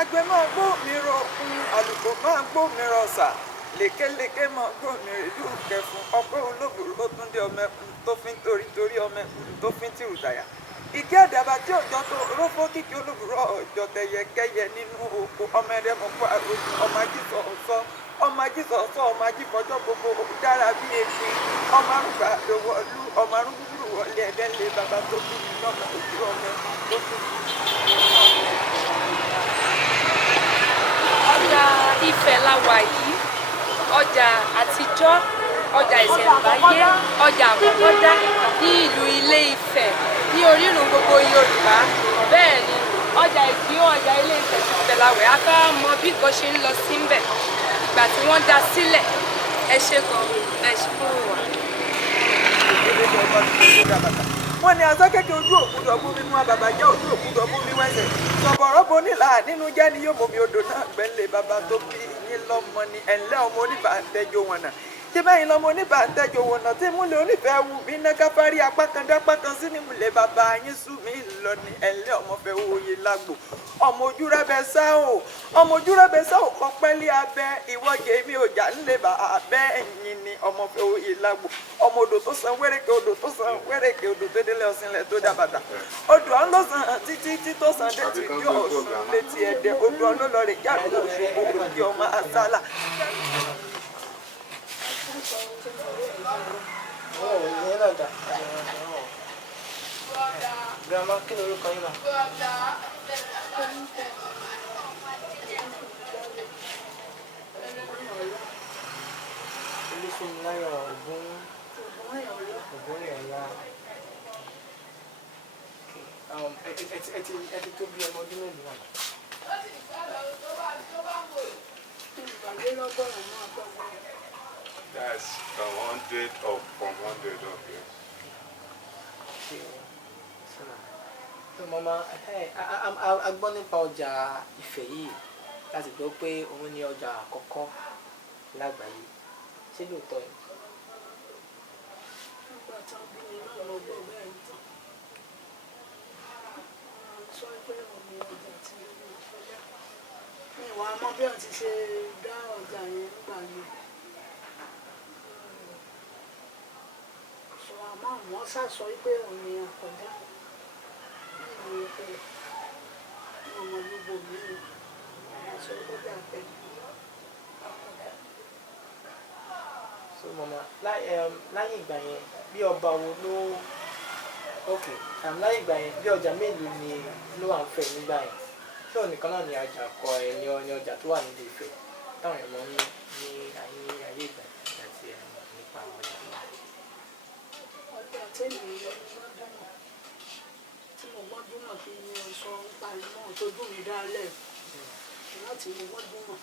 àgbẹ̀ máa gbó mi ro okun àlùkò máa gbó mi rọ ọ̀sà lékeleke máa gbó mi rè ìlú kẹfún ọpẹ́ olóbùrú ó tún dé ọmọ ẹkùn tó fi ń torí ọmọ ẹkùn tó fi ń tìrùtàyà ìkí àdàbà tí òjò tó rófó kíkí olóbùrú ọjọ́ tẹyẹkẹyẹ nínú oko ọmọ ẹdẹ mọ kó àròjù ọmọ ajísọ ọsọ ọmọ ajísọ ọsọ ọmọ ajífọjọ gbogbo dára bí ebi ọmọ arúgbà lówó ọlú ọmọ arúgbó wọlé ẹdẹ ńlẹ bàbá tó bí mi lọ́nà ojú ọmọ ẹkùn tó fi mi. Ọjà Ifẹ̀ la wà yìí, ọjà àtijọ́, ọjà ìṣẹ̀ǹbáyé, ọjà àkọ́kọ́dá ní ìlú Ilé Ifẹ̀ ní orírun gbogbo Yorùbá. Bẹ́ẹ̀ ni ọjà ìgbín ọjà Ilé Ifẹ̀ ti Ifẹ̀ la wẹ̀ á ká mọ bí nǹkan ṣe ń lọ sí ńbẹ̀ ìgbà tí wọ́n dá sílẹ̀. Ẹ ṣe gan ẹ ṣe fún wa. Wọ́n ní asákẹ́kẹ́ ojú òkúdọ̀ bú mímú àbàbà jẹ́ ojú òkúdọ̀ bú mi wẹ́sẹ̀ sọ̀bọ̀rọ̀ bo nílà nínú jẹ́ ni yóò mọ̀ mi odò náà gbẹ́lẹ̀ bàbá tó bí yín lọ́mọ ni ẹ̀ńlẹ́ ọmọ oníbàntẹ́jọ wọn náà tí bẹ́yìn lọ́mọ oníbàntẹ́jọ wọn náà tí múlẹ̀ onífẹ́ wù mí ná káfárí apá kan dápá kan sí ní múlẹ̀ bàbá yín sú mi lọ ni ẹ̀ńlẹ́ ọmọ fẹ́ wòye lágbo ọmọ ojú rẹ́bẹ̀ sá o ọmọ ojú rẹ́bẹ̀ sá o kọ́ pẹ́lí abẹ́ ìwọ́jẹ mi ò jà ńlẹ̀ abẹ́ ẹ̀yìn ni ọmọ fẹ́ wòye lágbo ọmọ odò tó san wẹ́rẹ́kẹ́ odò tó san wẹ́rẹ́kẹ́ odò tó délé ọ̀sìnlẹ̀ tó dá bàtà odò ọ̀n ló san títí tó san dé ti di Ọ̀ṣun létí Ẹdẹ odò ọ̀n ló lọ rè jáde Òṣogbo òkè ọmọ àsálà. Grandma, kí ni orúkọ yín mà? Olúfúnmiláyọ̀ Ògúnrìnọlá. Ẹ ti tó bí ọmọ ọdún mélòó wà? That's 100 from 100 of years. So mama, a gbọ́ nípa ọjà Ifẹ̀ yìí láti gbọ́ pé òun ni ọjà àkọ́kọ́ lágbàáyé. Ṣé lóòótọ́ ni? Nígbà tí wọ́n bí mi náà lọ gbọ́ bẹ́ẹ̀ ń tàn. Sọ pé òun ni ọjà tí mo fẹ́. Mi ìwà mọ̀ bí wọ́n ti ṣe dá ọjà yẹn nígbà yẹn. Sọ àmọ́ àwọn sàsọ pé òun ni àkọ́dá. Mi ò pé ọmọ gbogbo mi ni wọ́n sọ pé bí àpẹ àkọ́dá. So mama, láyé ìgbà yẹn bí ọba wo ló láyé ìgbà yẹn bí ọjà mélòó ni ló wà ń fẹ̀ nígbà yẹn? Ṣé òun nìkan náà ni ọjà kọ ẹ ní ọjà tó wà nílé Ifẹ̀ táwọn èèyàn ní ayé ìgbà àti nípa àwọn ọjà náà? Ọjà tẹ́lẹ̀ tí mo gbọ́dún mọ̀ kí ni o sọ nípa ìmọ̀ tó dùn mí dálẹ̀ láti mo gbọ́dún mọ̀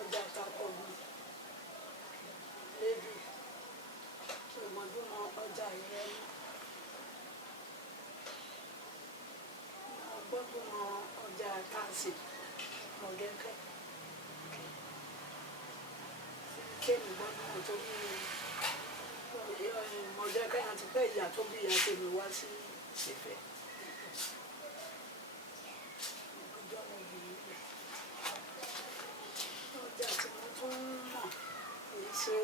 ọjà takọ̀ mi lébi mo gbọ́dún mọ̀ ọjà ìrẹ́lú mo gbọ́dún mọ̀ ọjà táàsì Mọ̀dẹ́kẹ́ kéèmì gbọ́dún mọ̀ tó bí Mọ̀dẹ́kẹ́ àti pé ìyá tó bí ìyá tèmi wá sí Ifẹ̀. Ọjà tí mo tún mọ̀ kì í ṣe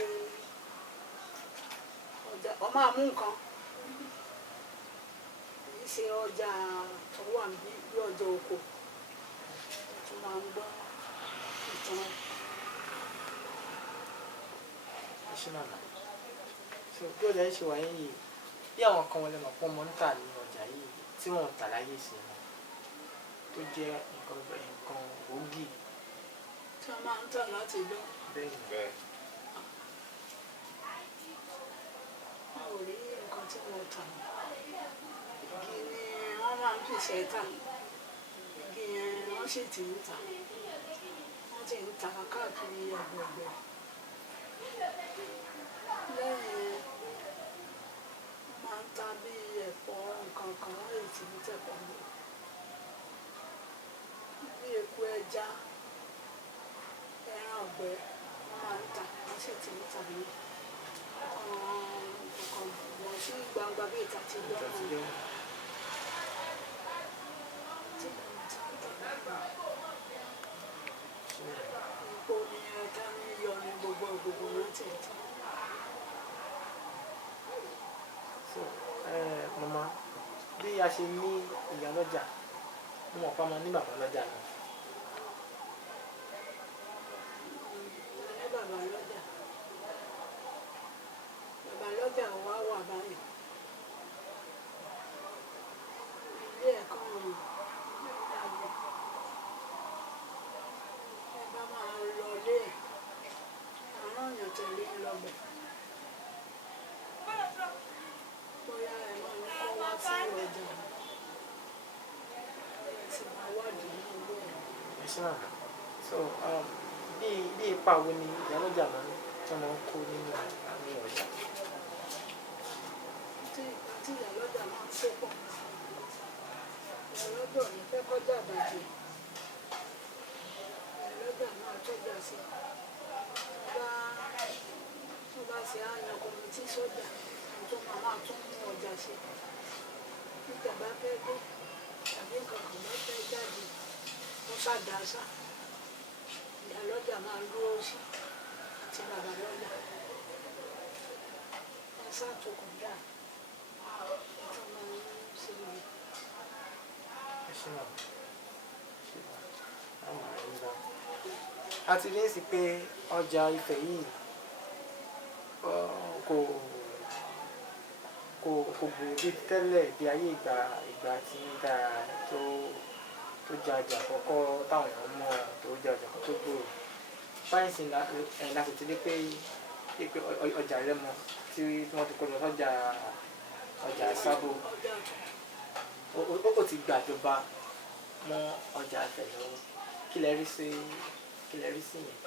ọjà ọmọ àmú nǹkan kì í ṣe ọjà tó wà bí ọjà oko tó máa ń gbọ́ ìtàn. So bí ọjà yìí ṣe wáyé yìí bí àwọn kan wọlé mọ̀ pé ọmọ ń tà ní ọjà yìí tí wọ́n ń tà láyé sí wọn tó jẹ́ nǹkan gbòógì. Tí wọ́n máa ń tà láti gbọ́. Bẹ́ẹ̀. Mo ò rí nǹkan tí mo tà. Igi ni wọ́n máa ń pèsè tà. Igi yẹn wọ́n sì ti ń tà. Wọ́n ti ń tà káàkiri agbègbè. Lẹ́yìn wọ́n máa ń ta bí ẹ̀fọ́ nǹkan kan èyí tí ń tẹ̀pọ̀ mọ́. Bí eku ẹja, ẹran ọ̀gbẹ́ wọ́n máa ń tà. Wọ́n sì ti ń tà ní nǹkan wọ́n sí gbangba bí ìta ti lọ́nà. a ṣe ní ìyá lọ́jà mo mọ̀ pa ọmọ ní bàbá lọ́jà náà. Ní bàbá lọ́jà wà báyìí. Ilé ẹ̀kọ́ ọ̀run dàgbà. Ẹ bá máa lọ ilé ẹ̀, àwọn èèyàn tẹ̀lé ń lọ bẹ̀. Bóyá ẹ máa ní kó wá sí ọjà. Ẹ sì máa wádìí ní ilé ẹ̀. Ẹ ṣe màmá. So bí ipa wo ni ìyá lọ́jà máa ń tí wọ́n kó nínú àmì ọjà? Tí ìyá lọ́jà máa ń kó pọ̀. Ìyá lọ́jà ò ní fẹ́ kọjá bàjẹ́. Ìyá lọ́jà máa tọ́jà sí. Tó bá ṣe àyàn kọmitì sọ́jà, tó máa tún mú ọjà ṣe. Nígbà bá fẹ́ dé, tàbí nǹkan kan bá fẹ́ jáde, wọ́n ṣàdáṣà. Ìyá lọ́jà máa ń dúró sí àti bàbá lọ́jà. Wọ́n ṣàtòkùn dà. Wọ́n máa ń ṣe ìwé. Ẹ ṣe màmá. A ti rí sí pé ọjà Ifẹ̀ yìí kò gbòòrò bí tẹ́lẹ̀ bí ayé ìgbà tí ń dára tó jẹ́ ọjà àkọ́kọ́ táwọn èèyàn mọ̀ tó jẹ́ ọjà àkọ́kọ́ tó gbòòrò. Báyìí sì láti ti rí pé ọjà Rẹ́mọ tí wọ́n ti kó lọ sọ́jà ọjà Sábó ó ti gbàjọba mọ́ ọjà Ifẹ̀ lọ́wọ́. Kí lẹ rí sí yẹn?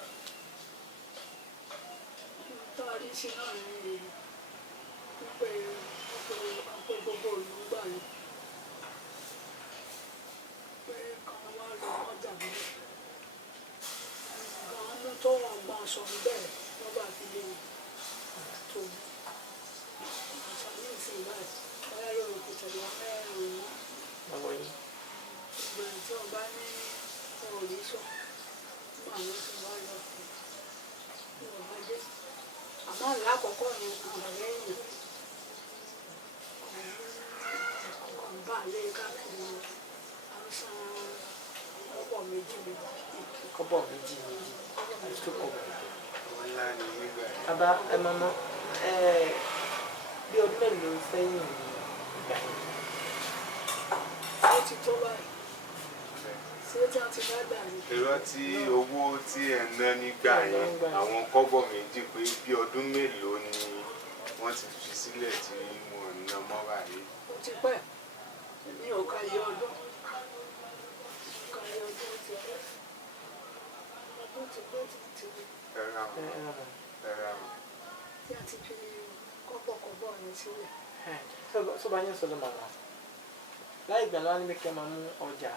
Tọ́rí sí náà ní pípé gbogbo olùgbà yìí pé kan wá lọ ọjà nílẹ̀. Àwọn mú tó wọn gbọ́n sọ bẹ́ẹ̀ wọ́n bá fi lè tó àṣà ní ìsìn báyìí ọ̀rẹ́ yóò kò tẹ̀lé wọn mẹ́rin òun. Lọ́wọ́ yín. Ìgbà tí wọ́n bá ní òòrí sọ fún àwọn tó wá lọ fún ìwọ̀nbádé. Àmọ́ ìlà àkọ́kọ́ ni ọ̀rẹ́ èèyàn kò bá lé káàkiri àǹsán kọ́bọ̀ méjì kọ́bọ̀ méjì àti tó kọ́bọ̀. Ńlá ni nígbà yẹn. Bàbá ẹ mọ́mọ́ bí ọdún mélòó sẹ́yìn ní ìgbà yẹn? ó ti tó báyìí. Ṣé tí wọ́n ti bá dà ní? Irọ́ tí owó tí ẹ̀ ń ná nígbà yẹn àwọn kọ́bọ̀ méjì pé bí ọdún mélòó ni wọ́n ti fi sílẹ̀ tí mo ná mọ́ báyìí. Ó ti pẹ́ ní ọ̀ka iye ọdún. Ọ̀ka iye ọdún ti pẹ́. Ọdún ti pẹ́ ti Ẹ ra wọn. Tí a ti fi kọ́bọ̀kọ́bọ̀ yẹn sílẹ̀. Tó bá yẹn sọ̀rọ̀ màmá láì gbà lọ́wọ́ níbi kẹ́ máa mú ọjà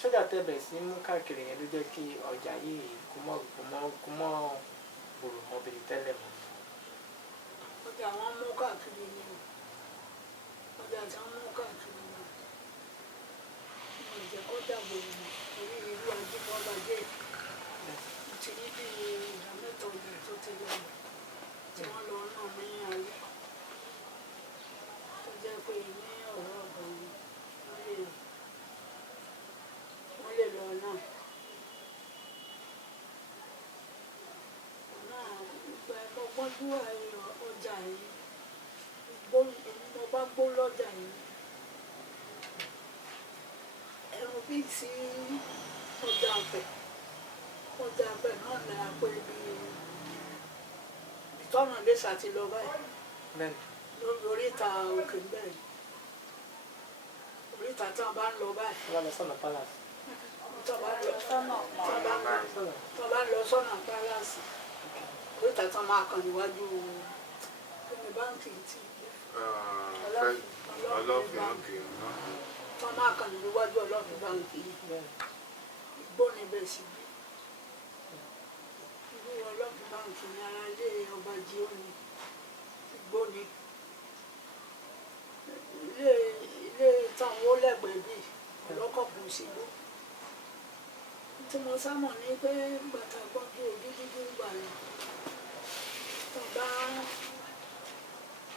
sọ́jà tẹ́ bẹ̀rẹ̀ sí mú káàkiri yẹn ló jẹ́ kí ọjà yìí kó mọ́ gbòòrò mọ́bìnrin tẹ́lẹ̀ mọ́. Ọjà wọn mú káàkiri ni o. Ọjà tí wọ́n mú káàkiri ni o. Ìjẹ́ kọjá gbòòrò mọ́ orí ìlú Ajíbọ́lá dé. Ti ní bí ìdá mẹ́ta ọjà tó ti lọ tí wọ́n lọ náà ní ayé. Tó jẹ́ pé ní ọ̀rọ̀ ọ̀gbọ̀n wọ́n lè lọ náà. Ìgbà ẹ̀kọ́ gbọ́dú ọjà yìí, mo bá gbó lọ́jà yìí. Ẹ̀rù bíi sí ọjà Ifẹ̀. Ọjà Ifẹ̀ náà ni a pè bí ìtọ́nà lẹ́sà ti lọ báyìí. Lórí oríta òkè bẹ́ẹ̀. Oríta tí wọ́n bá ń lọ báyìí. Wọ́n lọ sọ́nà palace. Tó bá lọ sọ́nà pálásì oríta tí wọ́n máa kàn níwájú kíni báńkì tí ọlọ́fin òkè náà. tí wọ́n máa kàn níwájú ọlọ́fin báńkì igbó níbẹ̀ sí irú ọlọ́fin báńkì ní ara ilé ọba jíọ́nì igbó ni ilé táwọn ó lẹ́gbẹ̀ẹ́ bíi ọlọ́kọ̀ kò sí igbó. Tí mo sámọ̀ ní pé bàtà gbọ́dọ̀ ògidìdì gbà yẹn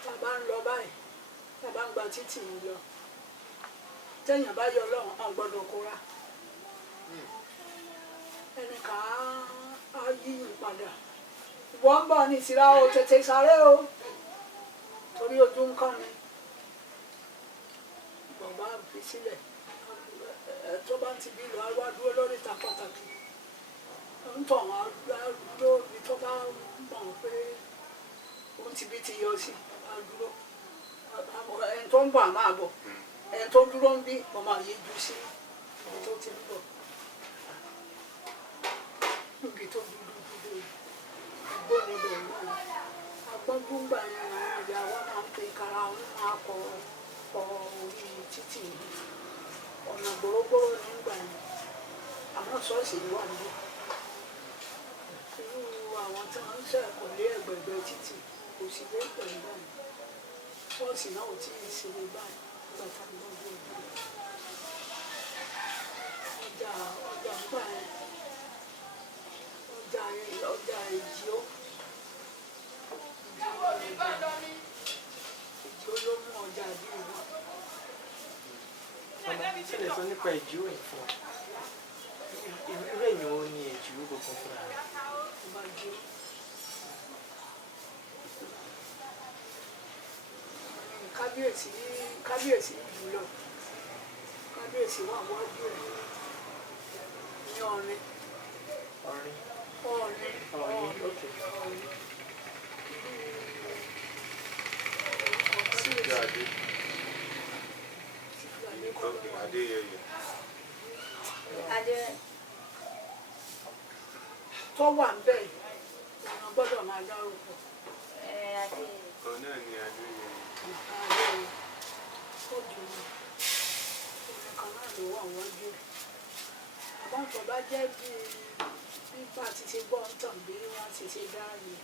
tá bá ń lọ báyìí tá a bá ń gba títì ń lọ téèyàn bá yọ ọlọ́run á gbọ́dọ̀ kóra ẹnìkan á yíyìn padà wọ́n ń bọ̀ ní ìsirá o tètè sáré o torí ojú ń kàn mí bàbá fi sílẹ̀ tó bá ti bí lọ á wá dúró lórí ìta pàtàkì ń tọ̀ wọ́n á dúró ibi tó bá mọ̀ pé ó ti bí ti yọ sí á dúró ẹni tó ń bọ̀ á máa bọ̀ ẹni tó dúró ń bí ọmọ yìí jù sí ibi tó ti ń bọ̀ níbi tó dúdú gbóni bẹ̀ náà agbọ́ngbọ́ngbà yẹn àwọn ìyá wa máa ń pe kára wọn máa kọ orí títì yìí ọ̀nà gbòrógbòrò nígbà yẹn àwọn ṣọ́ọ̀ṣì wà níbẹ̀ irú àwọn tí wọ́n ń ṣẹ̀kọ̀ lé ẹ̀gbẹ̀gbẹ̀ títì kò sí lé pẹ̀lú báyìí ṣọ́ọ̀ṣì náà ò tí ì ṣe lé báyìí nígbà tá a lọ bí ojú ọjà nígbà yẹn ọjà èjì ó ló mú ọjà bí ìwọ. ọ̀nà ìṣẹ̀lẹ̀ sọ nípa ìjì òyìn fún wa irú èèyàn ó ní ìjì ó gbogbo fúnra rẹ̀. ọba jí kábíyèsí jùlọ kábíyèsí wà wájú ẹ̀ ní ọ̀rìn. ọ̀rìn ókè. tó wà ń bẹ̀ èèyàn gbọ́dọ̀ máa dárúkọ. ọ̀nà ni Adéyẹyè. Ó jù ú nǹkan náà ló wà wájú ẹ̀. àmọ́ tó bá jẹ́ bí bá ti ṣe gbọ́ ń tàn bí wọ́n ti ṣe dáàyè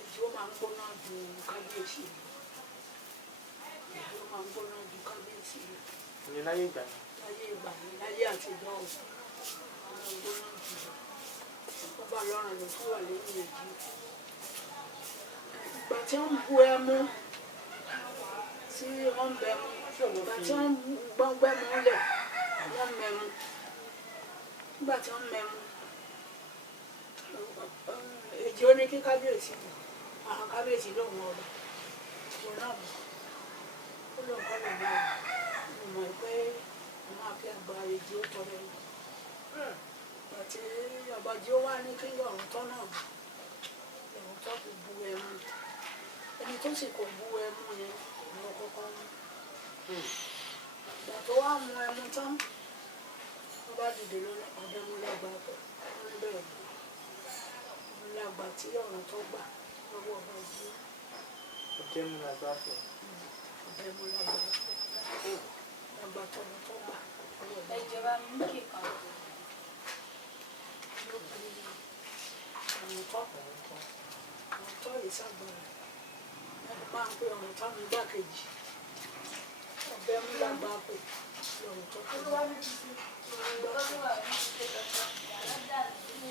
èjì ó máa ń gbóná ju kábíyèsí èjì ó máa ń gbóná ju kábíyèsí ní láyé ìgbà yẹn. láyé ìgbà mi láyé àtijọ́ ò máa ń gbóná jù ọba lọ́rùn ló tún wà lẹ́yìn èjì ìgbà tí wọ́n bu ẹmu tí wọ́n ń bẹmu ìgbà tí wọ́n gbẹ́mu lẹ̀ wọ́n mẹ́mu nígbà tí wọ́n mẹ́mu èjì ó ní kí kábíyèsí àwọn kábíyèsí lòun ọ̀rọ̀ òun náà bọ̀ ó lóun kọ́ lòun ọ̀rọ̀ mo mọ̀ pé mo máa fẹ́ gba èjì ó tọrọ ẹ̀yìn àti ọ̀bàjì ó wá ní kí ọ̀run tọ́ náà ọ̀run tọ́ fi bu ẹmu ẹni tó sì kò bu ẹmu yẹn lọ kọ́kọ́ mú ìgbà tó wá mu ẹmu tán ó bá dìde lónìí ọ̀dọ́ mú lágbá pẹ̀ wọ́n ní bẹ́ẹ̀ mú lágbá tí ọ̀run tó gbà lọ́wọ́ ọ̀bàjì ọjọ́ mú lágbá fún ọ̀dọ́ mú lágbá pẹ̀ lágbá tọ̀run tó gbà lọ́wọ́ ọ̀bàjì. ìjọba mú kíkan. ọ̀run tọ́ yìí sábàá ẹni máa ń pè ọ̀run tọ́ mi gbákejì ọ̀bẹ mú lágbá pè ọ̀run tọ́ tó gbà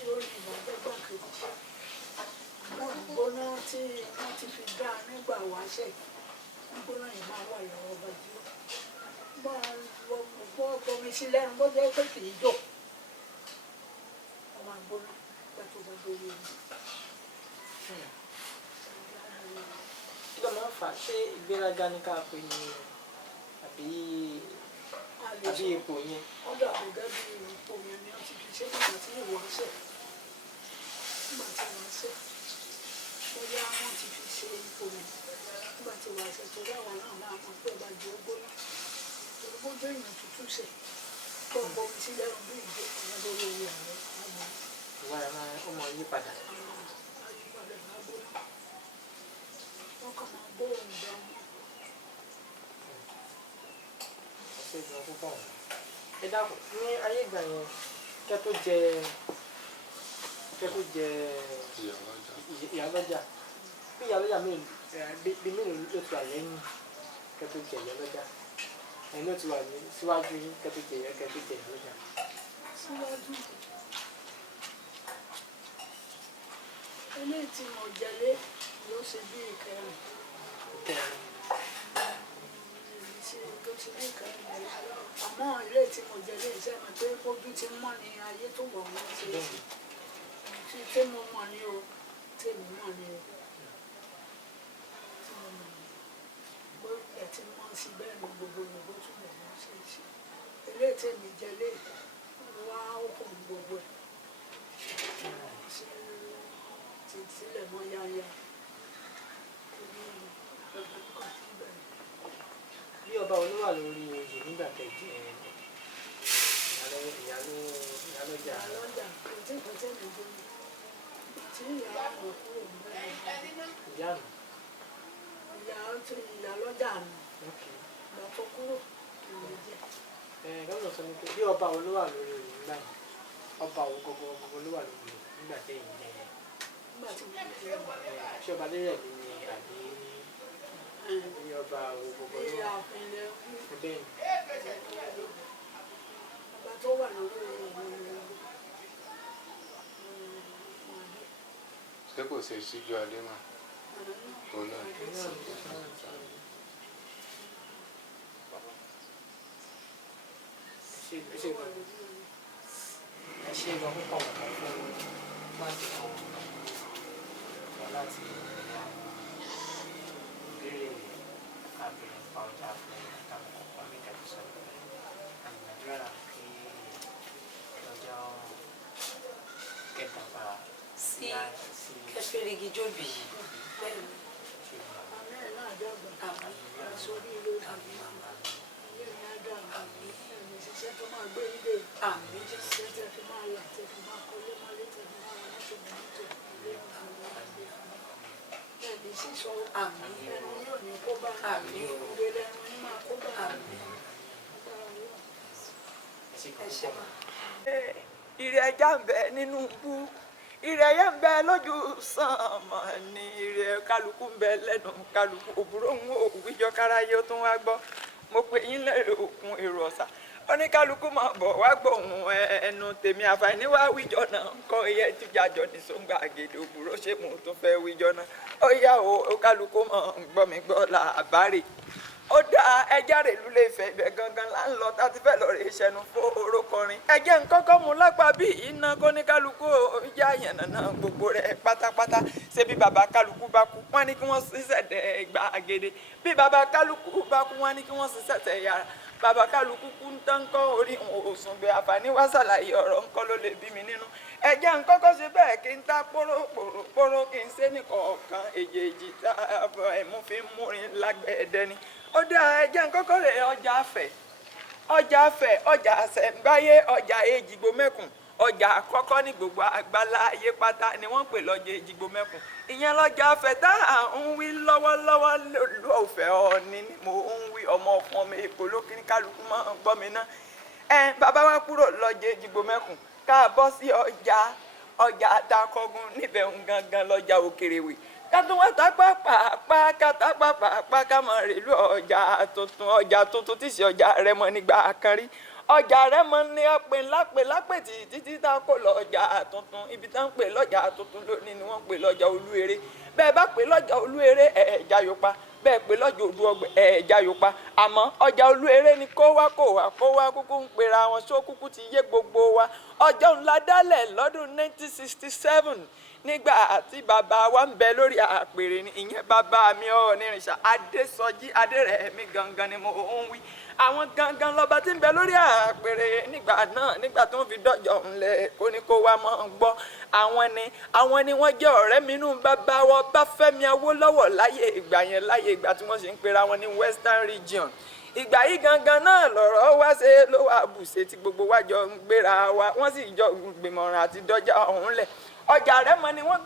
lórí ìbàdàn gbákejì àmọ́ ìgbóná tí wọ́n ti fi dá nígbà wáṣẹ̀ ìgbóná yìí máa wà lọ́wọ́ ọ̀bàjì bọ́ bomi sí lẹ́nu bó jẹ́ pé kì í jò ọmọ àgbóná pẹ̀tù gbogbo yìí. kí ló máa ń fà á ṣé ìgbéraga ní ká pè ní àbí ipò yẹn. wọ́n dàbí gẹ́gẹ́ bí ipò yẹn ni wọ́n ti fi ṣe nígbà tí ìwọ̀n ṣẹ̀ bóyá wọ́n ti fi ṣe ipò yẹn nígbà tí ìwọ̀n ṣẹ̀ tó dáwọn náà máa mọ̀ pé ọba jẹ́ gbóná torí bójú èèyàn tuntun ṣẹ̀ tó ń bomi sí lẹ́nu bí ìjọ àwọn lórí orí ààrẹ àmọ́ ìwà ẹ̀ máa ó mọ yí padà. àyípadà máa gbóná wọ́n kàn máa gbóhùn dáhùn. ọ̀sẹ̀ ìgbà púpọ̀ wọn. ẹ dákun ní ayé ìgbà yẹn kẹ́ tó jẹ ìyálọ́jà bí ìyálọ́jà bí mélòó ló ti wà lẹ́yìn kẹ́ tó jẹ ìyálọ́jà ẹ̀yin ló ti wà ní síwájú yín kẹ́ tó jẹ ìyálọ́jà. síwájú eléyìí tí mo jẹlé ló ṣe bí ìkẹrin eléyìí tí mo jẹ léyìí sẹ́mi pé bójú ti mọ́ ni ayé tó wọ̀ wọ́n ṣe é ṣe tí mo mọ̀ ní o tèmi mọ̀ ní o tí mo mọ̀ ní bó ẹ̀ ti mọ̀ sí bẹ́ẹ̀ ni gbogbo ìgbó tún wọ̀ wọ́n ṣe é ṣe eléyìí tèmi jẹ léyìí wá òkun gbogbo ẹ̀ ṣe ti sílẹ̀ mọ́ yáyá bí ọba olúwa lórí oyè nígbà kẹjẹ ìyálọ́jà kò tí kò tẹ́lẹ̀ gbé tí ìyá àmọ̀ kúrò níbẹ̀ ìyá nù. ìyá lọ́jà àná ìgbà tó kúrò ìwé jẹ. gómìnà sọ ni pé bí ọba olúwa lórí oyè nígbà yẹn ọba òun gbogbo olúwa lórí oyè nígbà tẹ̀yìn jẹ yẹn. nígbà tí mo jẹ ṣé ọba lérè mi ni àbí ní ọba òun gbogbo ìyá olúwa àpẹẹrẹ bẹ́ẹ̀ ọba tó wà lórí ìwé ṣé kò ṣe síjú adé mà òun náà. ṣe lọ púpọ̀ púpọ̀ fún láti kọ́ láti ìbéèrè àbẹ̀rẹ̀ nípa ọjà fún ìtàkùn kọ̀ọ̀kan ní ìdájọ́ àmì nàìjíríà kí lọ́jọ́ kẹtàbà sí kẹfẹ́rẹ́gì jóbi bẹ́ẹ̀ ni àmì ẹ̀ náà dàgbà àmì sórí ilé àmì ilé ẹ̀ náà dàgbà àmì ẹ̀mí ṣiṣẹ́ tó máa gbé ilé àmì jésù ṣiṣẹ́ tẹ́ fi máa yà tẹ́ fi máa kọ́lé mọ́lé tẹ́ fi máa mọ́tò mọ́tò ilé ẹ̀mí sísọ àmì ẹnu yóò ní kó bá àmì ìwé lẹ́nu ní máa kó bá àmì ẹ ṣe máa. Ire ẹja ń bẹ nínú bú ire ẹyẹ ń bẹ lójú sánmọ ni ire kálukú ń bẹ lẹ́nu kálukú òbúrò ń wò wíjọ káráyé ó tún wá gbọ́ mo pè yín lẹ́rọ òkun èrò ọ̀sà oníkálukú máa bọ̀ wá gbóhùn ẹnu tèmi àfàìní wá wíjọ náà kọ́ iye tí jájọ ní sóńgbà àgèdè òbúrò ṣé mo tún fẹ́ wíjọ náà ó yá o kálukú máa ń gbọ́ mi gbọ́ làbárè ó dá ẹjá rè lulẹ̀ ìfẹ́ ibẹ̀ gangan là ń lọ tá a ti fẹ́ lọ rè ṣẹnu fún orókọrin ẹjẹ́ nkọ́kọ́ mu lápá bí iná kóníkálukú yá yànnàná gbogbo rẹ̀ pátápátá ṣé bí bàbá kálukú bá kú wọ́n ní kí wọ́n ṣiṣẹ́ dẹ̀ gbàgede bí bàbá kálukú bá kú wọ́n ní kí wọ́n ṣiṣẹ́ tẹ̀ yàrá bàbá kálukú kú ń tán kọ́ orí òsùn bẹ́ẹ̀ àǹfààní wá ṣàlàyé ọ̀rọ̀ ńkọ́ ló lè bí mi nínú ẹjẹ́ nkọ́kọ́ ṣe bẹ́ẹ̀ kí n ta pòròpòrò kí n ṣe nìkọ̀ọ̀kan èjèèjì tá ẹ̀mú fi ń múrin lágbẹ̀ẹ́dẹ́ ni ó dá ẹjẹ́ nkọ́kọ́ rẹ̀ ọjà afẹ́ ọjà àṣẹ̀ǹbáyé ọjà èjìgbò mẹ́kùn ọjà àkọ́kọ́ ní gbogbo àgbálá ayé pátá ni wọ́n pè lọ́jà èjìgbò mẹ́kùn ìyẹn lọ́jà afẹ́ tá à ń wí lọ́wọ́lọ́wọ́ lọ́fẹ̀ẹ́ ọ̀ọ́ni ni mo ń wí ọmọ ọ̀fun mi èkó lókè ní kálukú máa ń gbọ́ mi ná bàbá wa kúrò lọ́jà èjìgbò mẹ́kùn ká bọ́ sí ọjà àtàkọ́gun níbẹ̀ ń gangan lọ́jà òkèrèwé kátó wá tápápá ká mọ rèlú ọjà tuntun tí í ṣe ọjà Rẹ́mọ nígbà kan rí ọjà Rẹ́mọ ní ọpẹ lápè títí tá a kó lọ ọjà tuntun ibi tá ń pè lọ́jà tuntun lónìí ni wọ́n ń pè lọ́jà Olúeré bẹ́ẹ̀ bá pè lọ́jà Olúeré ẹ̀ẹ́dá yópa bẹ́ẹ̀ pé lọ́jọ́ odò ọgbẹ́ ẹ̀ẹ́dá yópa àmọ́ ọjà Olúeré ni kó wá kúkú ń pera wọn só kúkú ti yé gbogbo wa ọjọ́ ńlá dálẹ̀ lọ́dún 1967 nígbà tí bàbá wa ń bẹ lórí àpèrè ni ìyẹn bàbá mi Ọ̀nìrìnṣà Adésọjí Adérẹ̀mí gangan ni mo ń wí àwọn gangan lọ́ba tí ń bẹ lórí àpèrè nígbà náà nígbà tí wọ́n fi dọ́jọ́ ńlẹ̀ kó ní kó wá máa gbọ́ àwọn ni wọ́n jẹ́ ọ̀rẹ́ mi nínú bàbá wa Ọbáfẹ́mi Awólọ́wọ̀ láyé ìgbà yẹn láyé ìgbà tí wọ́n sì ń pera wọn ní Western Region ìgbà yìí gangan náà lọ̀rọ̀ wá ṣe ló wà bùṣe tí gbogbo wa jọ ń gbéra wa wọ́n sì jọ gbìmọ̀ràn àti dọ́jà ọ̀hún lẹ̀ ọjà Rẹ́mọ ni wọ́n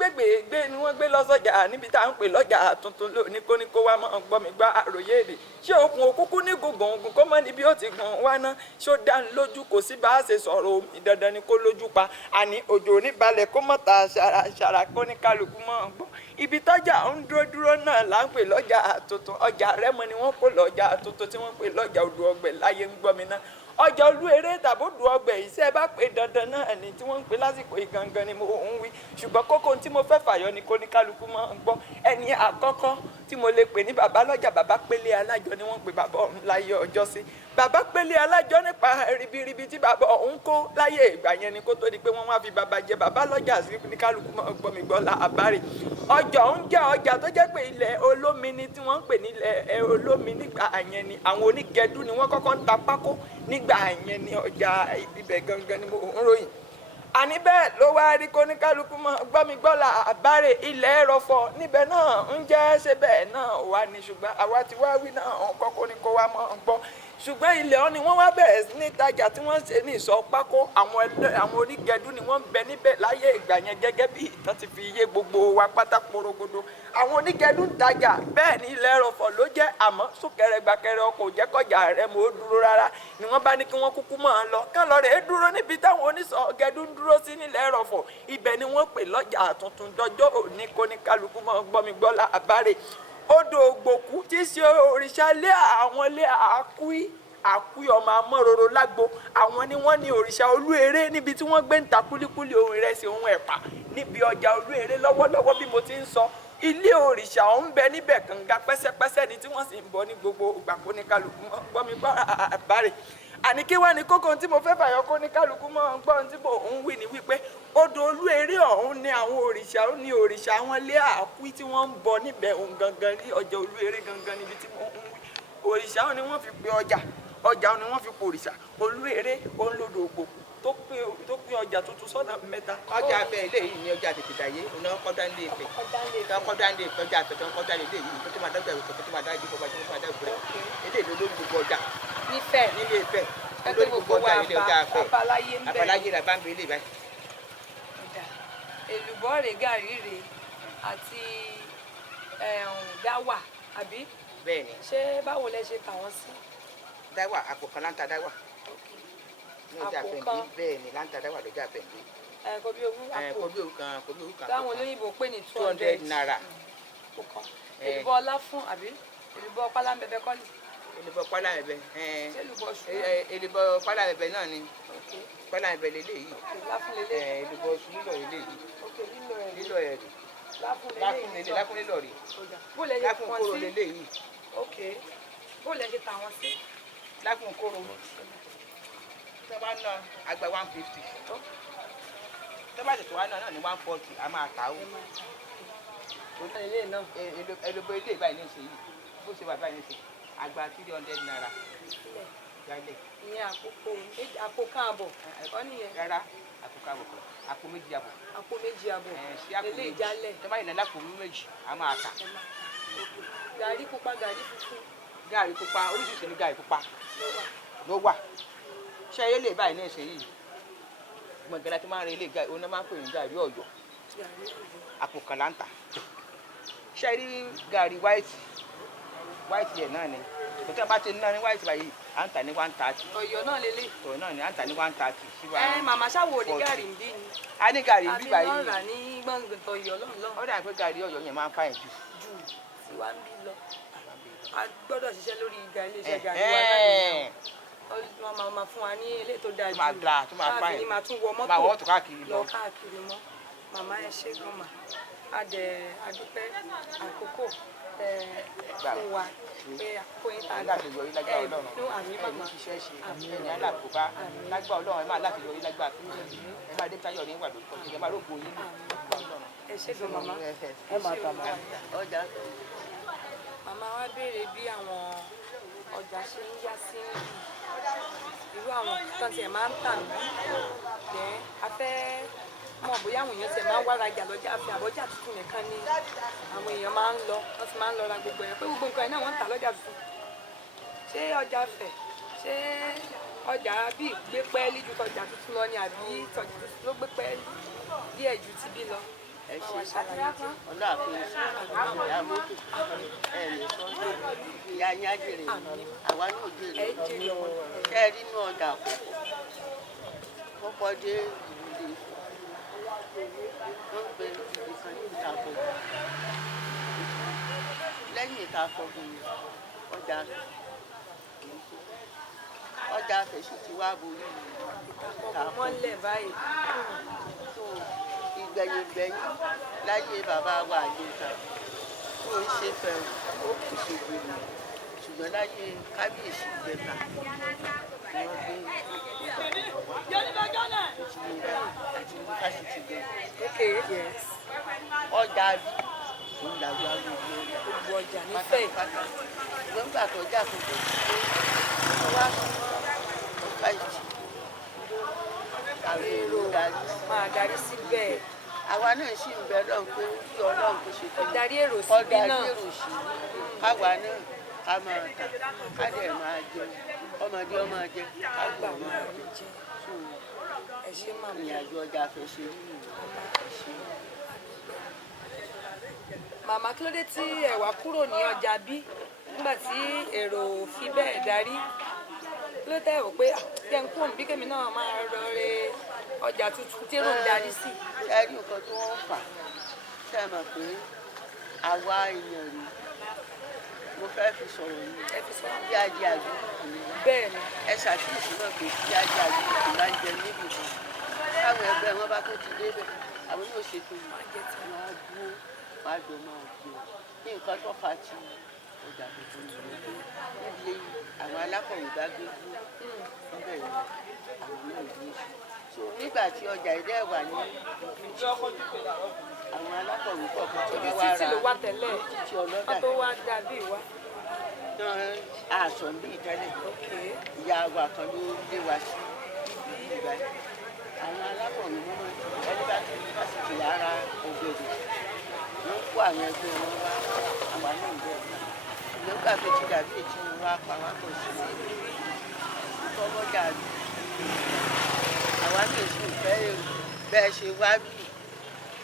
gbé lọ sọ́jà níbi tá à ń pè lọ́jà tuntun lónìí kó wá mọ́ gbọ́ mi gbá àròyé èdè ṣé okùn òkúkú ní gùngùn kó mọ́ níbi ó ti gùn wá ná ṣó dá ní lójú kò sí bá a ṣe sọ̀rọ̀ omi dandan ni kó lójú pa àní òjò oníbalẹ̀ kó mọ̀ ta ṣàrà kó ní kálukú mọ́ gbọ́ ibi tọ́jà ń dúró náà là ń pè lọ́jà tuntun ọjà Rẹ́mọ ni wọ́n kó lọ́jà tuntun tí wọ́n pè lọ́jà odò ọgbẹ̀ láyé ń gbọ́ mi ná ọjà Olúeré tàbódù ọgbẹ iṣẹ́ bá pé dandan náà ni tí wọ́n ń pè lásìkò ìgangan ni mo ń wí ṣùgbọ́n kókó tí mo fẹ́ fàyọ ni kó ní kálukú máa ń gbọ́ ẹni àkọ́kọ́ tí mo lè pè ní bàbá lọ́jà bàbá Pélé Alájọ ni wọ́n ń pè bàbá ọ̀hún láyé ọjọ́ sí bàbá Pélé Alájọ nípa ribiribi tí bàbá ọ̀hún kó láyé ìgbà yẹn ni kó tó di pé wọ́n wá fi bàbá jẹ bàbá lọ́jà sí ní kálukú máa gbọ́ mi gbọ́ la àbárè ọjà ọ̀hún jẹ́ ọjà tó jẹ́ pé ilẹ̀ olómi ni tí wọ́n ń pè ní ilẹ̀ olómi nígbà yẹn ni àwọn onígẹdú ni wọ́n kọ́kọ́ ń ta pákó nígbà yẹn ni ọjà ibẹ̀ gangan ni mo ń ròyìn àní bẹ́ẹ̀ ló wá rí kó ní kálukú mọ́ gbọ́migbọ́lá àbárè ilẹ̀ ẹ̀rọ̀fọ̀ níbẹ̀ náà ń jẹ́ ṣe bẹ́ẹ̀ náà wà ní ṣùgbọ́n àwa ti wá wí náà ọ̀hún kọ́kọ́ ni kó wá mọ́ gbọ́ ṣùgbọ́n ilẹ̀ ọ́ ni wọ́n wá bẹ̀rẹ̀ sí ní ìtajà tí wọ́n ṣe ní ìsọ̀ pákó àwọn onígẹdú ni wọ́n ń bẹ níbẹ̀ láyé ìgbà yẹn gẹ́gẹ́ bí ìtàn ti fi yé gbogbo wa pátá porogodo àwọn onígẹdú ń tajà bẹ́ẹ̀ ni ilẹ̀ ẹ̀rọ̀fọ̀ ló jẹ́ àmọ́ súnkẹrẹ gbàkẹrẹ ọkọ̀ ò jẹ́ kọjá rẹ̀ mọ́ ó dúró rárá ni wọ́n bá ní kí wọ́n kúkú máa lọ kán lọ rèé dúró níbi táwọn onísọ̀ gẹdú ń dúró sí nílẹ̀ ẹ̀rọ̀fọ̀ ibẹ̀ ni wọ́n pè lọ́jà tuntun dọjọ́ òní kó ní kálukú máa gbọ́migbọ́lá àbárè odò ògbòkú tí í ṣe òrìṣà lé àwọn lé àkúí ọmọ amọ́roro lágbo àwọn ni wọ́n ní òrìṣà Olúeré níbi tí wọ́n gbé ń ta kúlíkúlí ohun ìrẹsì ohun ẹ̀pà níbi ọjà Olúeré lọ́wọ́lọ́wọ́ bí mo ti ń sọ ilé òrìṣà ọ̀hún bẹ níbẹ̀ kànga pẹ́sẹ́pẹ́sẹ́ ni tí wọ́n sì ń bọ ní gbogbo ìgbà kó ní kálukú gbọ́ mi gbọ́ àbárè àní kí wá ní kókó tí mo fẹ́ fàyọ kó ní kálukú mọ́ gbọ́ tí mo ń wí ni wípé odò Olúeré ọ̀hún ni àwọn òrìṣà ó ní òrìṣà wọn lé àkúí tí wọ́n ń bọ níbẹ̀ òun gangan ní ọjà Olúeré gangan níbi tí mo ń wí òrìṣà ó ní wọ́n fi pe ọjà ó ní wọ́n fi pe òrìṣà Olúeré olódò ògbòkú tó pín ọjà tuntun sọ́nà mẹ́ta. ọjà abẹ́ ilé yìí ni ọjà tètè dàyé ọ̀nà kọ́dá ń lé ìpè kọ́dá ń lé ìpè ọjà àtẹ̀tẹ̀ kọ́dá ń lé yìí tó máa dágbà ìwòsàn tó máa dá ìdíkọ̀ bá tó máa dá ìgbẹ́ ilé ìlú lórí gbogbo ọjà nífẹ̀ẹ́ nílé ìfẹ́ lórí gbogbo ọjà ilé ọjà àfẹ́ àbáláyé rà bá ń bẹ ilé ìbáyìí. èlùbọ́ rè gàrí rè àti dáwà àbí. bẹ́ẹ̀ni. ṣé báwo lẹ ṣe tà wọ́n sí. dáwà àpò kan láǹtà dáwà ní ọjà àpẹǹdé bẹ́ẹ̀ni láǹtà dáwà lọ́jà àpẹǹdé. kò bí owó àpò kò bí owó kan kò bí owó kan. táwọn olóyìnbó pè ní 200 naira. èlùbọ́ ọlá fún àbí èlùbọ́ pálámbẹ̀bẹ̀ kọ́lì. èlùbọ́ pálámbẹ̀bẹ̀ èlùbọ́ ṣù. èlùbọ́ pálámbẹ̀bẹ̀ náà ni pálámbẹ̀bẹ̀ lélẹ́yìí. èlùbọ́ ṣù lílọ̀ lélẹ́yìí. lílọ̀ ẹ̀ rè láfún lílọ̀ rè láfún kóró lélẹ́yìí. bó lẹ ṣe tà wọ́n sí. láfún kóró tó bá ná àgbà 150 tó bá tètè wá náà ní 140 a máa tà ó. èlùbọ́ ilé ìbáyìí ní ìṣe yìí bó ṣe wà báyìí ní ìṣe àgbà 300 naira jálẹ̀. ìyẹn àpò káàbọ̀ ẹ̀kọ́ nìyẹn. rárá àpò káàbọ̀ kan àpò méjì àbọ̀. àpò méjì àbọ̀ ilé ìjálẹ̀. tó bá yìí náà lápò méjì a máa tà. gàrí pupa gàrí funfun. gàrí pupa oríṣiríṣi ní gàrí pupa ló wà. ṣé ilé lè báyìí ní ìṣe yìí gbọ̀ngàn tí máa ń re ilé gàrí oná máa ń pè ní gàrí Ọ̀yọ́ àpò kan láǹtà. ṣé rí gàrí white yẹn náà ni kò tí a bá ti ná ní white báyìí à ń tà ní 130. Ọ̀yọ́ náà lélẹ̀. Ọ̀yọ́ náà ni à ń tà ní 130. màmá ṣáwo ní gàrí ń bí ni. a ní gàrí ń bí báyìí. àbí lọ́ọ̀rà ní gbọ̀ngàn Ọ̀yọ́ lọ́nà. ó dà pé gàrí Ọ̀yọ́ yẹn máa ń fàyàn jù. tí wàá ń bí lọ a gbọ́dọ̀ ṣiṣẹ́ lórí iléeṣẹ́ gàrí wa náà nìyẹn máa fún wa ní ilé tó dáa jù tó máa fàyàn ní máa tún wọ mọ́tò lọ káàkiri mọ́ màmá ẹ ṣé gan mà adúpẹ́ àkókò fún wa pé àkókò yín tààlà nínú àmì bàbá ẹ̀yìn alákòóbá lágbà Ọlọ́run ẹ máa láti yọrí lágbà ẹ máa dé táyọ̀ ní ìwà lórúkọ ẹ máa rògbò yín ẹ ṣé gan màmá ẹ máa tà máa ọjà. màmá wa béèrè bí àwọn ọjà ṣe ń yá sí irú àwọn kan tiẹ̀ máa ń tà ní a fẹ́ mọ̀ bóyá àwọn èèyàn tiẹ̀ máa ń wá rajà lọ́jà àfi àbọ́jà tuntun nìkan ni àwọn èèyàn máa ń lọ wọ́n fi máa ń lọ ra gbogbo ẹ̀ pé gbogbo nǹkan ẹ̀ náà wọ́n ń tà lọ́jà tuntun ṣé ọjà Ifẹ̀ ṣé ọjà bíi gbé pẹ́ẹ́lí ju tọjà tuntun lọ ni àbí tọjà tuntun ló gbé pẹ́ẹ́lí díẹ̀ ju tibí lọ. ẹ ṣe ọlọ́àfin ìyá mọ́tò ẹ̀mí sọ́jọ́ ìyá yín á jèrè àwa náà jèrè ẹ rí inú ọjà kọ́kọ́ dé ìlú wọ́n pe ìkan ní ìtàkùn lẹ́yìn ìtàkùn ọjà ọjà fèsì ti wá borí ọkọ̀ mọ́lẹ̀ báyìí. tó ìgbẹ̀yìngbẹ̀yìn láyé bàbá wa àyíká tó ń ṣe fẹ́ ó kù ṣe gbèrè ṣùgbọ́n láyé kábíyèsí ìjẹta ni wọ́n gbé àti yunifásitì gbé Okay, yes. ọjà bí ìlàgbà Gbogbo ọjà nífẹ̀ẹ́. pátápátá ṣùgbọ́n nígbà tó jà tó tó ti dé wọ́n wá sí ọ̀pá ìjì àwọn èrò darí Máa darí síbẹ̀. àwa náà sì ń bẹ lọ́run pé kí ọlọ́run kó ṣe Darí èrò síbí ọ̀dà náà. èrò sí káwa náà ká máa tà ká dẹ̀ máa jẹ ọmọdé ọmọ jẹ ká gbà máa jẹ Ẹ ṣé màmá. ìrìnàjò ọjà fẹsẹ̀ rí Màmá, kí ló dé tí ẹ wá kúrò ní ọjà bí nígbà tí èrò ò fi bẹ́ẹ̀ darí? Kí ló tẹ́ ò pé jẹ́ ń kú òun bí kémi náà máa rọre ọjà tuntun tí èrò ń darí sí? ẹ rí nǹkan tó wọ́n fà ṣe mọ̀ pé àwa èèyàn rí mo fẹ́ fi sọ̀rọ̀ yìí Ẹ fi sọ. bí ajé àdúgbò ni Bẹ́ẹ̀ ni. ẹ ṣàkíyèsí náà pé bí ajé àdúgbò bá ń jẹ níbì kan táwọn ẹgbẹ́ wọn bá tó ti débẹ̀ àwọn yóò ṣètò wọn á dúró wọn á jọ máa jẹ ní nǹkan tó fà á ti ọjà tuntun níbi àwọn alákọ̀wé bá gbé dúró níbẹ̀ yẹn àwọn náà dúró so nígbà tí ọjà ilé ẹ̀wà ní àwọn alákọ̀wé kọ̀ọ̀kan tó bá wá Títí ra ló wá tẹ́lẹ̀. títí ọlọ́dà Wọ́n tó wá dàbí wá. àṣọ bíi tẹ́lẹ̀ ìyá wa kan ló lé wa sí ibi ìgbà yìí àwọn alákọ̀wé mọ́mọ́ ẹni bá ti ní fásitì ara ògbèrè wọ́n kó àwọn ẹgbẹ́ wọn wá àwa náà ń bẹ̀ nígbà tó ti dàbí ètí wọn wá pa wá pọ̀ sí ìfọwọ́jà rí àwa náà sì ń fẹ́ èrò bẹ́ẹ̀ ṣe wá bí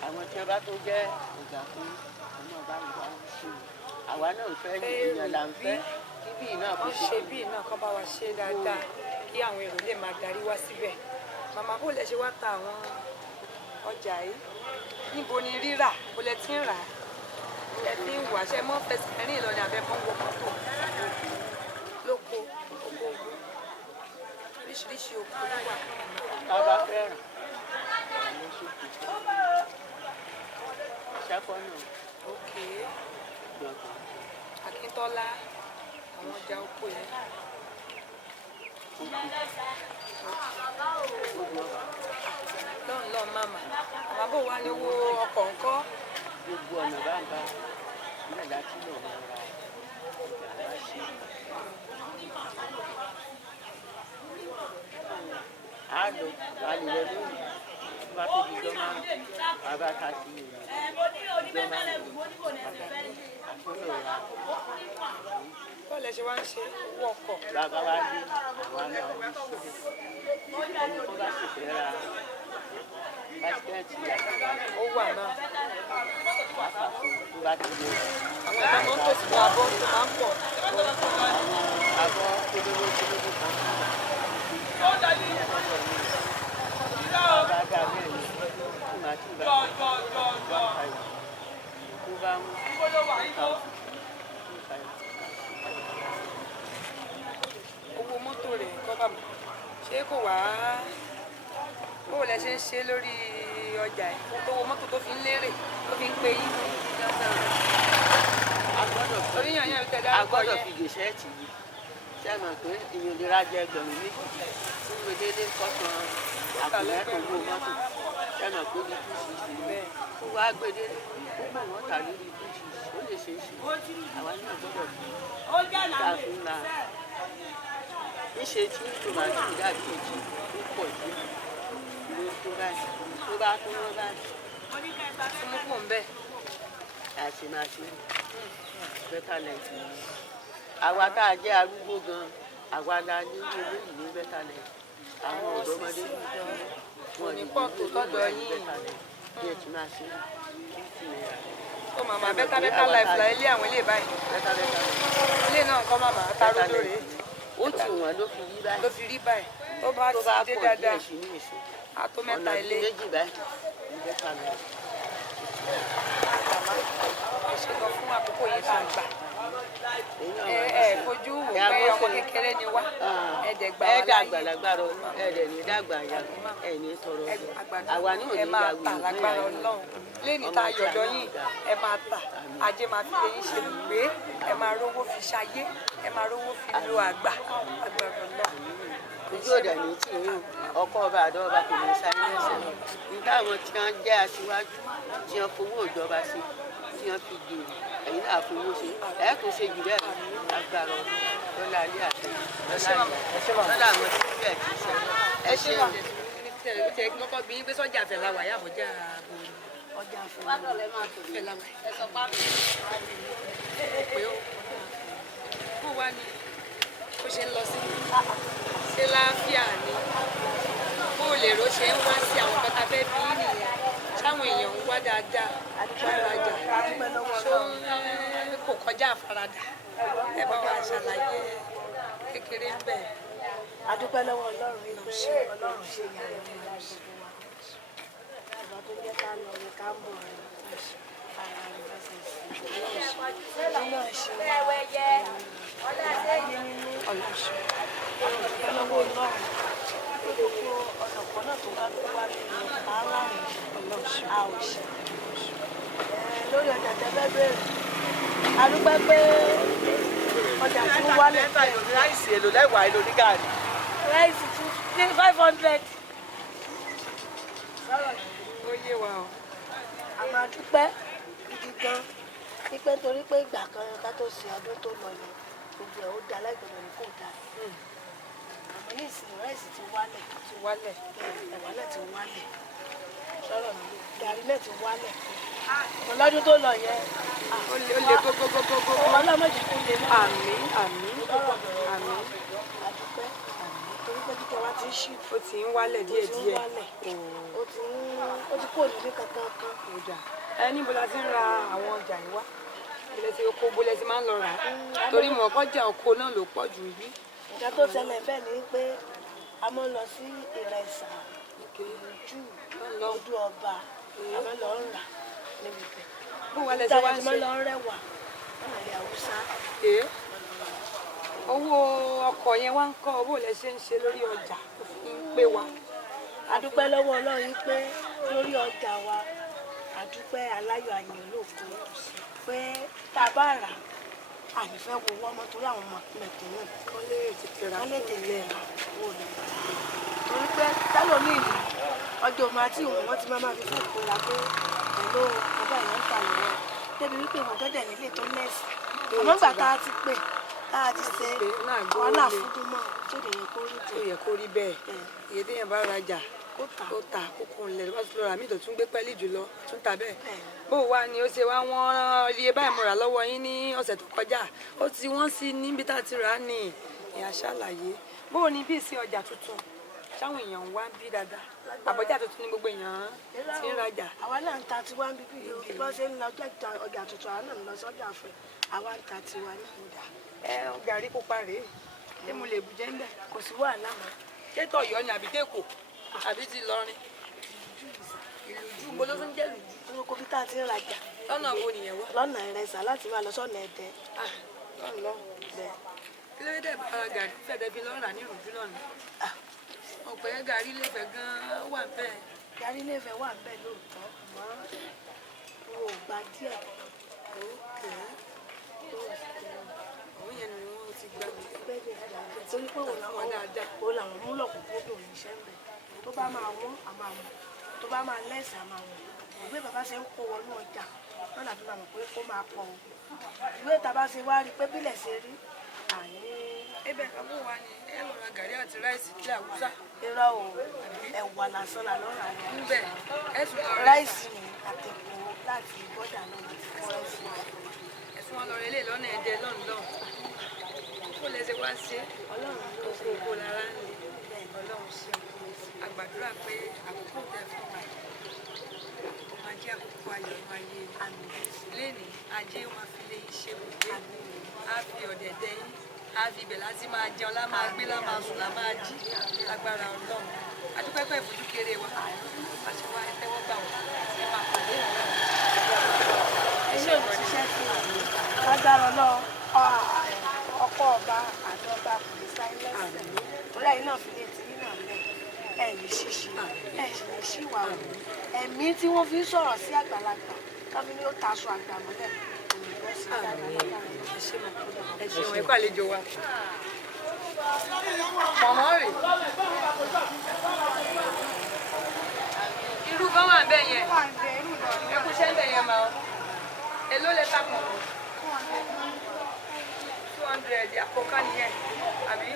àwọn tí wọ́n bá tó jẹ́ ọ̀gá fún ọmọ ọba ìgbà wọn sí àwa náà ń fẹ́ èèyàn là ń fẹ́ kíbí náà kó Wọ́n ṣe bí náà kọ́ bá wa ṣe dáadáa kí àwọn èrò lè máa darí wá síbẹ̀. Màmá, bó lẹ ṣe wá ta àwọn ọjà yìí? Níbo ni rírà? Bó lẹ ti ń rà á? Ẹ fi ń wà ṣe mọ́ fẹsẹ̀ rìn lọ ní abẹ́ mọ́ wọ mọ́tò. Lóko, oko ògbó. Oríṣiríṣi oko ló wà. tá a bá fẹ́ ràn àwọn sókè ṣẹ́kọ̀ọ́ náà Òkè, gbọ̀ngàn Akíntọ́lá, àwọn ọjà oko yẹn. Lọ́n màmá. Màmá bò wá ní owó ọkọ̀ ńkọ́? gbogbo ọ̀nà bá ń bá ilé láti lọ máa ra ọjà wá sí a lọ a lè lọ lónìí tó bá tóbi jọ máa bàbá ta sí ìlú jọ máa àtúnyọ̀ ra Bó lẹ ṣe wá ń ṣe owó ọkọ̀? bàbá wa dé àwọn àmọ́ àwọn ìṣòro ẹni tó bá sì fẹ́ ra báskẹ́ẹ̀tì àgbà Ó wà náà. wà fàfún tó bá ti lé Àwọn ìgbà máa ń pèsè fún abọ́ tó máa ń pọ̀. àbọ̀ kólóró kan bá dà bẹ́ẹ̀ ni tí màá tún bá tó bá mú Owó mọ́tò rẹ̀ kọ́ bàbá. Ṣé kò wá? Bó lẹ ṣe ń ṣe lórí ọjà yìí? Owó mọ́tò tó fi ń lérè, tó fi ń pe yín. Orí yàn yàn tẹ̀lé a àkọ́ gbọ́dọ̀ yẹn. fi gèsẹ́ẹ̀tì yìí ṣé ẹ mọ̀ pé èèyàn lè rájẹ ẹgbẹ̀rún méjì fún mi déédéé kọ́sàn àpòmẹ́kọ̀ owó mọ́tò ṣé ẹ mọ̀ pé ní two sixty bẹ́ẹ̀ ó wá gbèdé ó mọ̀ wọ́n tà lórí two sixty ó lè ṣe é ṣe àwa náà gbọ́dọ̀ fi ṣàfihàn la níṣe tí tòmátì dàbí èjì ó pọ̀ jù ló tó báyìí tó bá tó wọ́n báyìí Fún mú kò ń bẹ̀. àṣemáṣe better life ni àwa tá a jẹ́ arúgbó gan àwa la ní ilé ìwé better life àwọn ọ̀dọ́mọdé wọn ní pọ̀ tó tọ́dọ̀ yín. better life bí ẹ ti máa ṣe fífi naira Ó màmá better life la ilé àwọn ilé báyìí. better life Ilé náà kọ́ màmá taró lóore. ó tì wọ́n ló fi rí Ló báyìí fi rí báyìí. Tó bá tó bá ti dé pọ̀ dáadáa, díẹ̀ sí ní ìṣe a tó mẹ́ta ọ̀nà ilé. bíi méjì báyìí ní better life. Ẹ ṣe lọ fún àkókò yìí tá a gbà. èyí náà Ẹ wà ní fojú wò wò pé ọmọ kékeré ni wá ẹ̀dẹ̀ gbà wá láyé. ẹ̀dà àgbàlagbà rọ ẹ̀dẹ̀ ní dàgbà ya ẹ̀ ní tọrọ àwa náà ní ẹ máa ìyàwó tà lágbára Ọlọ́run lẹ́ni tá a yọ̀dọ̀ yín ẹ máa tà ajé máa fi lẹ́yìn ṣe gbé ẹ máa rówó fi ṣayé ẹ máa rówó fi lo àgbà agbára Ọlọ́run. ojú òdà ní tí yín ọkọ ọba àdó ọba kò ní sáré lẹ́sẹ̀ lọ nígbà àwọn tí wọ́n jẹ́ aṣíwájú tí wọ́n fowó ìjọba sí tí wọ́n fi gbèrò ẹ̀yin náà fowó ṣe ẹ̀ kò ṣe jù bẹ́ẹ̀ agbára lọ́la alẹ́ àtẹ lọ́la àwọn tí wọ́n bẹ̀ẹ̀ ti ṣe ẹ ṣe wà. tẹ kọ́kọ́ bí gbé sọ́jà fẹ́ la wà yà bọ́jà àbò ọjà fẹ́ la wà ẹ sọ pa pé ó kó wá ní bó ṣe ń lọ sí ṣé láàfíà ni bó lè ro ṣe ń wá sí àwọn kọta fẹ́ bí nìyẹn táwọn èèyàn ń wá dáadáa àdúgbàrajà ṣó kò kọjá àfaradà ẹ bá wa ṣàlàyé kékeré ń bẹ. adúpẹ́ lọ́wọ́ Ọlọ́run pé Ọlọ́run ṣe yàrá ìwà ìbá tó jẹ́ ká lọ rí ká mọ̀ rẹ̀ ara rẹ̀ fẹsẹ̀ sí Ọlọ́run ṣe láyé nínú ọ̀lọ́ṣọ́ adúpẹ́ lọ́wọ́ Ọlọ́run pé gbogbo ọ̀nà kan náà tó bá tó wá nínú aláàrin ọlọ́ṣọ́ a ò ṣe lórí ọjà tẹ́lẹ̀ bẹ̀rẹ̀ adúpẹ́ pé ọjà tí ó wálẹ̀ ráìsì èlò lẹ́wàá èlò ní gàrí. ráìsì 500. ó yé wa o. a máa dúpẹ́ gidi gan pípẹ́ torí pé ìgbà kan ká tó ṣe ọdún tó lọ yẹn gbogbo ẹ̀ ó da láìpẹ́ ní kò dáa àmọ́ ní ìsìn ráìsì ti wálẹ̀ ẹ̀wálẹ̀ ti wálẹ̀ sọ̀rọ̀ mi gàrí náà ti wálẹ̀ ọlọ́dún tó lọ yẹn ó lè gógógógógó. ọmọ náà mọ̀ jẹ́ kó lè má. àmín àmín àmín. adúpẹ́ torí pé kíkẹ́ wa ti ń ṣí. ó ti ń wálẹ̀ díẹ̀díẹ̀. ó ti kó nílé kankan kan. ọjà ẹ níbo la ti ń ra àwọn ọjà yìí wá bólẹ̀ tí oko bólẹ̀ tí máa ń lọ rà á torí mọ̀ kọjá oko náà ló pọ̀ jù yìí. ìjà tó ṣẹlẹ̀ bẹ́ẹ̀ ni pé a máa ń lọ sí Ìrẹsà Ìlújú Odò Ọba a máa ń lọ rà níbi bẹ́ẹ̀. bó wà lẹ́sẹ̀ wá ń ìjà máa ń ṣe. lọ rẹwà ọ̀nà ilẹ̀ Haúsá. owó ọkọ̀ yẹn wá ń kọ́ bó lẹ ṣe ń ṣe lórí ọjà tó fi ń pé wa. adúpẹ́ lọ́wọ́ Ọlọ́run pé lórí ọjà wa adúpẹ́ aláyọ̀ àyìn olóògùn pé tá a bá rà ànífẹ́ wo wọ́n mọ́ torí àwọn ọmọ mẹ̀kúnnù wọ́n lè tètè rà wọ́n lè tèlé rà wò lè rà torí pé tẹ́lómi ìlú ọjọ́ òun àti òun wọ́n ti máa fi fún ìpínlẹ̀ pé pẹ̀lú ọba ìyẹn ń ta lọ́wọ́ débi wípé ìwọ̀n gẹ́gẹ́ nílé tó lẹ́sìn àmọ́ gbà tá a ti pè tá a ti ṣe wàhálà fúdùn mọ́ tó lè yẹ kó rí ó yẹ kó rí bẹ́ẹ̀ iye téèyàn bá rajà kó tà ó ta kókó ńlẹ̀ ló bá tún lọ rà mí tó tún gbé pẹ́ẹ́lí jùlọ tún ta bẹ́ẹ̀. bó wá ni ó ṣe wá wọ́n iye báyìí mo rà lọ́wọ́ yín ní ọ̀sẹ̀ tó kọjá ó ti wọ́n sí níbi tá a ti rà á ní ìyá ṣàlàyé bó o ní bí ìsìn ọjà tuntun sáwọn èèyàn ń wá bí dáadáa àbọ̀jà tuntun ní gbogbo èèyàn ti ń rajà. àwa náà ń ta tiwa ń bíbí yìí bó ṣe ń lọ ọjà tuntun àwa náà ń lọ sọ́jà fún àwa ń ta tiwa náà. gàrí pupa rèé ṣé mo lè bù jẹ́ ńbẹ̀. kò sí wàhálà mọ́. ṣé tọ̀yọ́ ni àbí tèkó àbí ti lọrin ìlú jù bó ló tún jẹ́ ìlú jù. olóko bí tá a ti ń rajà. lọ́nà wo nìyẹn wá. lọ́nà Ìrẹsà láti máa lọ sọ́nà Ẹdẹ. lọ́nà bẹ́ẹ̀. kí ló dé bára gàrí fẹ́ẹ́ bí lọ́ra ní ìrùjú lọ́nà. ọ̀pẹ gàrí lẹ́fẹ̀ẹ́ gan-an wà bẹ́ẹ̀. gàrí lẹ́fẹ̀ẹ́ wà bẹ́ẹ̀ lóòótọ́ àmọ́ wo ò gba díẹ̀. òun yẹn ni wọ́n ti gbà mí. torí pé òun làwọn múlọ̀kùnkúndùn níṣẹ́ ń bẹ̀ tó bá máa wọ́n a máa mọ̀ tó bá máa lẹ́sẹ̀ a máa mọ̀ ìwé bàbá ṣe ń kó wọnú ọjà náà làbí máa mọ̀ pé kó máa pọ̀ o ìwé ìta bá ṣe wá rí pé bílẹ̀ ṣe rí àní. ebe àbúrò wa ni ẹ lọ ra gàrí àti ráìsì ilé Haúsá. irọ́ o ẹ̀wà lásán là lọ́ra rẹ̀. níbẹ̀ ẹ tún lọ rẹ. ráìsì ni àtẹ̀kọ́ láti bọ́dà náà ti fọ́ ẹ̀sìn. ẹ̀sùn wọn lọ rẹ lè lọ́nà Ẹdẹ lọ́nà kó lè ṣe wá ṣe Ọlọ́run ló ṣe kókó lára ń lè Ọlọ́run ṣe àgbàdúrà pé àkókò tẹ fún wa ó máa jẹ́ àkókò ayọ̀ ayé lẹ́nìí ajé wọn fi lè ṣe bùdé á fi ọ̀dẹ̀dẹ̀ yín á fi ibẹ̀ láti máa jẹun lá máa gbé lá máa sùn lá máa jí agbára Ọlọ́run adúpẹ́pẹ́ ìfojú kéré wa àṣẹ wa ẹ tẹ́wọ́ gbà wọ́n ẹ máa pàdé ìwọ̀n. ẹ̀yin ò ní ṣiṣẹ́ sí i lágbára Ọlọ́run ọkọ ọba bá àdọ́gba kò ní sáyé lẹ́sẹ̀ torí ẹ̀yin náà fi lè tì í náà lẹ̀ ẹ̀yìn ṣíṣe ẹ̀yìn ṣíwà wò ẹ̀mí tí wọ́n fi ń sọ̀rọ̀ sí àgbàlagbà káfí ni ó taṣọ àgbà mọ́lẹ̀ òyìnbó sí àgbàlagbà ẹ ṣeun ẹ kú àlejò wa. mọ̀mọ́ rè irú kan wà bẹ́ẹ̀ yẹn ẹ kú ṣẹ́ ń bẹ̀ yẹn máa èló lè ta pọ̀ 200 àkọ́kọ́ nìyẹn àbí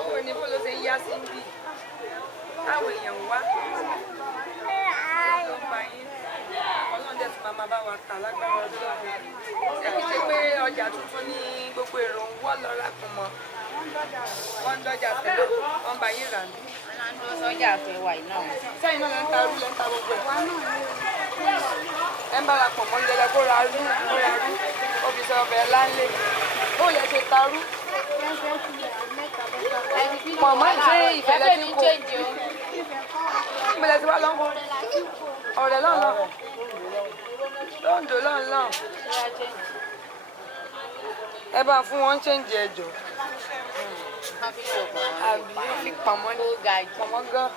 owó ni bó ló ṣe ń yá sí bí táwọn èèyàn wá ló ń bá yín ọlọ́run dẹ̀ tí máa bá wa tà lágbára ọdún lọ́dún ṣé kìí ṣe pé ọjà tuntun ní gbogbo èrò ń wọ́ lọ́ra kùn mọ́ wọ́n ń dọ́jà tẹ̀lé wọ́n bá yín rà ní. sọ́jà fẹ́ wà iná. sẹ́yìn náà lẹ́ ń ta arú lẹ́ ń ta gbogbo ẹ̀ ẹ̀ ń bára pọ̀ mọ́ lẹ́lẹ́ kó ra arú ó fi sọ ọbẹ̀ láńlé ó lè ṣe tarú. mọ̀mọ́ ìṣe ìfẹ́lẹ́ tí kò ìpìlẹ̀ tí wà lọ́wọ́ ọ̀rẹ́ lọ́nà lọ́ndọ̀ lọ́nà ẹ bá fún wọn ṣéǹjì ẹjọ́ àbí fi pọ̀mọ́ ní pọ̀mọ́ gan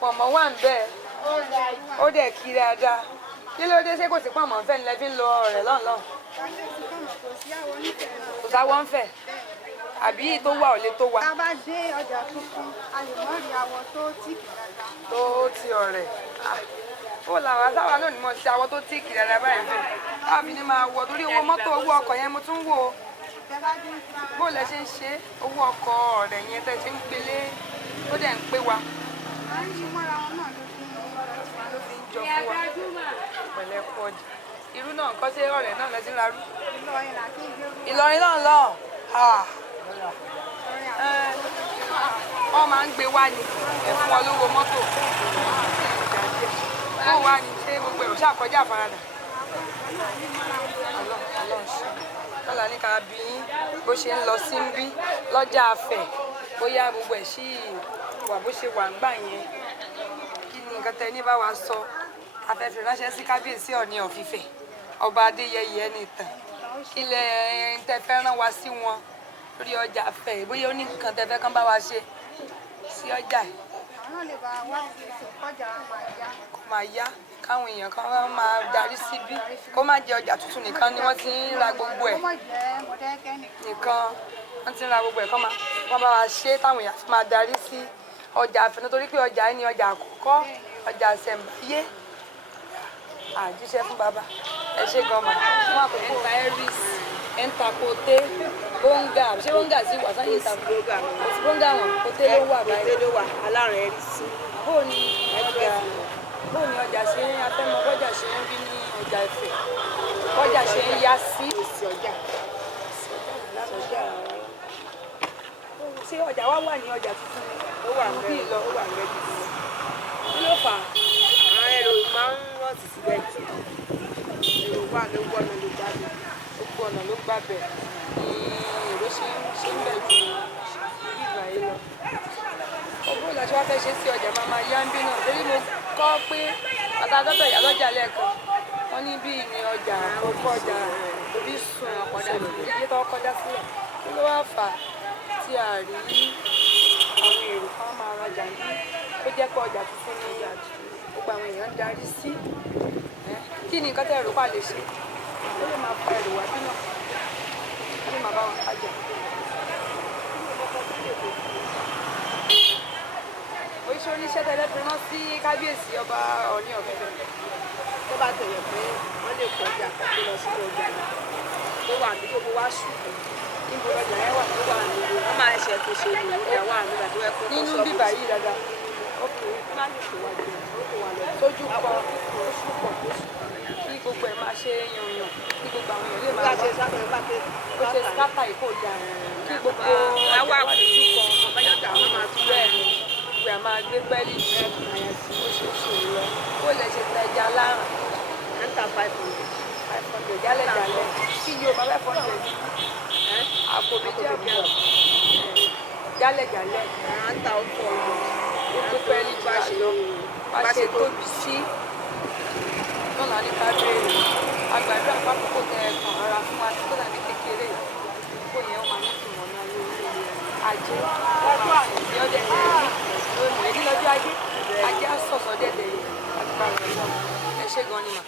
pọ̀mọ́ wà ń bẹ́ẹ̀ ó dẹ̀ kí dáadáa kí ló dé ṣé kò sí pọ̀mọ́ fẹ́ ni lẹ́ fi ń lo ọ̀rẹ́ lọ́nà kò sáwọ́ ń fẹ́ àbí tó wà ò lè tó wà. tá a bá dé ọjà tuntun a lè mọ rí awọ tó tíìkì dáadáa. tó ti ọ̀rẹ́ ó làwọn asáwà náà ní mo ṣe awọ tó tíìkì dáadáa báyìí fún káàbí ni máa wọ torí owó mọ́tò owó ọkọ̀ yẹn mo tún wò ó bó lẹ ṣe ń ṣe owó ọkọ̀ ọ̀rẹ́ yẹn tẹ́ ṣe ń gbélé ó dẹ̀ ń pé wa. a ń ṣe mọ́ra wọn náà ló fi ń jọ fún wa pẹ̀lẹ́ pọ̀ jù irú náà nǹkan ṣe ọ̀rẹ́ náà lẹ́sìn larú. Ìlọrin náà lọ wọ́n máa ń gbé wá ní ẹ̀fún olówó mọ́tò ó wá ní ṣé gbogbo ẹ̀ ò ṣàkọjá àfaradà lọ́la ní ká bí bó ṣe ń lọ sí ń bí lọ́jà Afẹ̀ bóyá gbogbo ẹ̀ sì wà bó ṣe wà ń gbà yẹn kí ni nǹkan tẹ ní bá wa sọ afẹ́fẹ́ ránṣẹ́ sí kábíyèsí Ọọ̀ni of Ifẹ̀ ọba Adéyẹyè Ẹnìtàn kí lẹ ń tẹ fẹ́ rán wa sí wọn lórí ọjà Afẹ̀ bóyá ó ní nǹkan tẹ fẹ́ kán bá wa ṣe sí ọjà yìí. àwọn lè bá wá sí ìsọkọjà kó máa yá káwọn èèyàn kan máa darí síbí kó má jẹ ọjà tuntun nìkan ni wọ́n ti ń ra gbogbo ẹ̀ nìkan wọ́n ti ń ra gbogbo ẹ̀ kán bá wa ṣe táwọn èèyàn fi máa darí sí ọjà Afẹ̀ nítorí pé ọjà yìí ni ọjà àkọ́kọ́ ọjà ìṣẹ̀ǹbáyé àjíṣẹ́ fún bàbá ẹ ṣe gan-an fún àkókò iris ẹ̀ńtàkóté bóńgà ṣé bóńgà sí wà sáyé ìtàkùn bóńgà wọn kóté ló wà báyìí kóté ló wà alárùn ẹ̀rí sí. bóò ni ọjà ṣe ń afẹ́mọ bọ́jà ṣe ń rí ní ọjà Ifẹ̀ bọ́jà ṣe ń yá sí. ṣé ọjà wa wà ní ọjà tuntun ni ó wà bí mẹ́rin lọ ó wà mẹ́rin kí ló fà á. àwọn èrò máa ń wọ́n ti síbẹ̀ jù èrò wà ló gbọ́nà ló jáde. gbogbo ọ̀nà ló gbà bẹ̀ èrò ṣe ń bẹ̀ ju ìgbà yìí lọ. ọgbọ́n ìlàṣẹ wa fẹ́ ṣe sí ọjà máa yá ń bí náà torí mo kọ́ pé àtàdọ́tọ̀ ìyá lọ́jà lẹ́ẹ̀kan wọ́n ní bí ní ọjà àkọ́kọ́ ọjà Orísun ọ̀pọ̀dà ìdíje tó kọjá sílẹ̀ kí ló wá fà á tí a rí àwọn èrò kan máa rajà ní ó jẹ́ pé ọjà tuntun ní gbogbo àwọn èèyàn ń darí sí kí ni nǹkan tẹ́ ẹ̀rọ pa lè ṣe ó lè máa fa ẹ̀rọ wá bí náà ó lè máa bá wọn kájà. oríṣi oníṣẹ́ tẹ́lẹ̀ fi rán sí kábíyèsí ọba Ọọ̀ni of Ifẹ̀. tó bá tẹ̀lé pé wọ́n lè kọjá kó lọ sínú ọjà náà tó wà ní gbogbo wá ṣùgbọ́n níbo ọjà yẹn wà tó wà nílé wọ́n máa ṣe tó ṣe ìlú ọjà wà nígbà tó yẹ kó kọ́ nínú sọ́ọ̀bù bíbà yìí dáadáa má lè tó wá jẹ ó wà lọ tójú kọ oṣù pọ̀ kí gbogbo ẹ̀ máa ṣe yanyan kí gbogbo àwọn èèyàn lè máa bá wá ṣe sáfẹ́ bá pé bó ṣe skápà yìí kò dáa kí gbogbo ọjà wà lójú kan ọmọbáyọ̀dà wọn máa tún bẹ́ẹ̀ ni ìwé àmà gbé pẹ́ẹ́lí oṣooṣù lọ ó lè ṣe tẹja lárùn enter 500 500 jálẹ̀jálẹ̀ kí yóò máa 500 àpò méjì àbọ̀ jálẹ̀jálẹ̀ enter 400 ó gbé pẹ́ẹ́lí bá ṣe tóbi sí lọ́la ní kábíyèrè àgbàdo àpapọ̀ kò tẹ ẹ̀kan ara fún wa tó dàbí kékeré kó yẹn ó máa nítorí. ajé wọ́n máa sọ ní ọdẹ tẹ̀lé lónìí èyí lọ́jọ́ ajé ajé á sọ̀sọ̀ dẹ̀dẹ̀ yìí agbára náà ẹ ṣe gan ni mà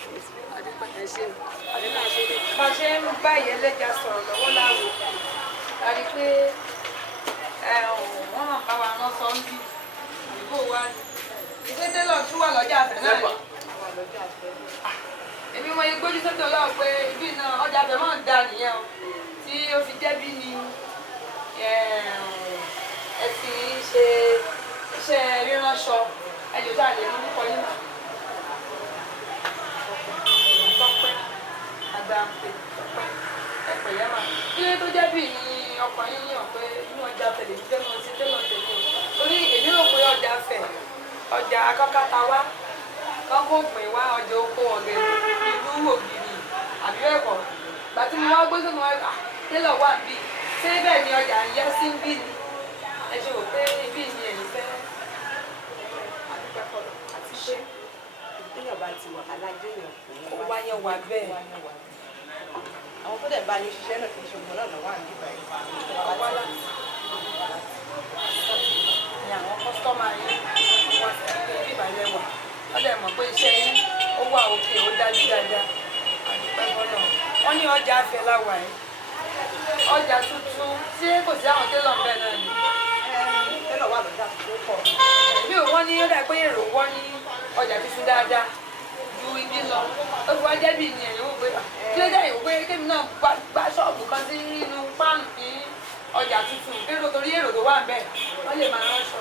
adúpẹ́ ẹ ṣe àdínà ṣe lè. bá a ṣe ń bá ìyẹlẹ́jà sọ̀rọ̀ lọ́wọ́ láwo a rí i pé wọ́n máa bá wa rán sọ́ńdì ìbò wa ni ìgbésẹ̀ lọ tún wà lọ́jà àfẹ́ náà ni. èmi mọ igbójú sókè ọlọ́run pé ibi náà ọjà àfẹ́ máa ń da nìyẹn o tí ó fi jẹ́ bí ni ẹ ti ṣe iṣẹ́ ríránṣọ ẹjọ́ tó àlè mú kọ́ yín. tọ́pẹ́ àgbàǹpé tọ́pẹ́ ẹ̀pẹ̀lẹ́ mà kí ló tó jẹ́ bí ni ọkàn yín yàn pé inú ọjà àfẹ́ lè jẹ́ mọ́ sí tẹ́lọ̀ tẹ̀lé torí èmi rò pé ọjà àfẹ́ ọjà akọ́kátà wá kọ́kọ́ òpin wá ọjà oko ọ̀gẹ̀dẹ̀ ìlú ògiri àbí bẹ́ẹ̀ kọ́ gbàtí mo wá gbé sínú ọjà tẹ́lọ̀ wà bí ṣé bẹ́ẹ̀ ni ọjà ń yá sí ń bí ni ẹ ṣe wò pé ibi ni ẹ̀yin fẹ́ àdúgbò àti ṣe téèyàn bá ti wà alájẹyàn ó wá yẹn wà bẹ́ẹ̀ àwọn tó dẹ̀ bá ní ṣiṣẹ́ náà kì í ṣe òun náà lọ́wọ́ àǹdí báyìí wá láti ni àwọn kọ́sítọ́mà yín wọ́n ti fi bí ìbàlẹ̀ wà wọ́n dẹ̀ mọ̀ pé iṣẹ́ yín ó wà òkè ó dájú dáadáa àdúpẹ́ bọ́lá wọ́n ní ọjà Afẹ́ láwà yìí ọjà tuntun tí kò sí àwọn télọ̀ ń bẹ̀ náà ni. tẹ́lọ̀ wà lọ́jà tó pọ̀. mi ò wọ́n ní ó dà pé èrò wọ́n ní ọjà tuntun dáadáa ju ibi lọ ó fi wá jẹ́ bí ni ẹ̀yìn wò pé kí ló dé ìwò pé kémi náà gbá ṣọ́ọ̀bù kan sí inú páànù ní ọjà tuntun kérò torí èrò tó wà ń bẹ̀ wọ́n lè máa ránṣọ.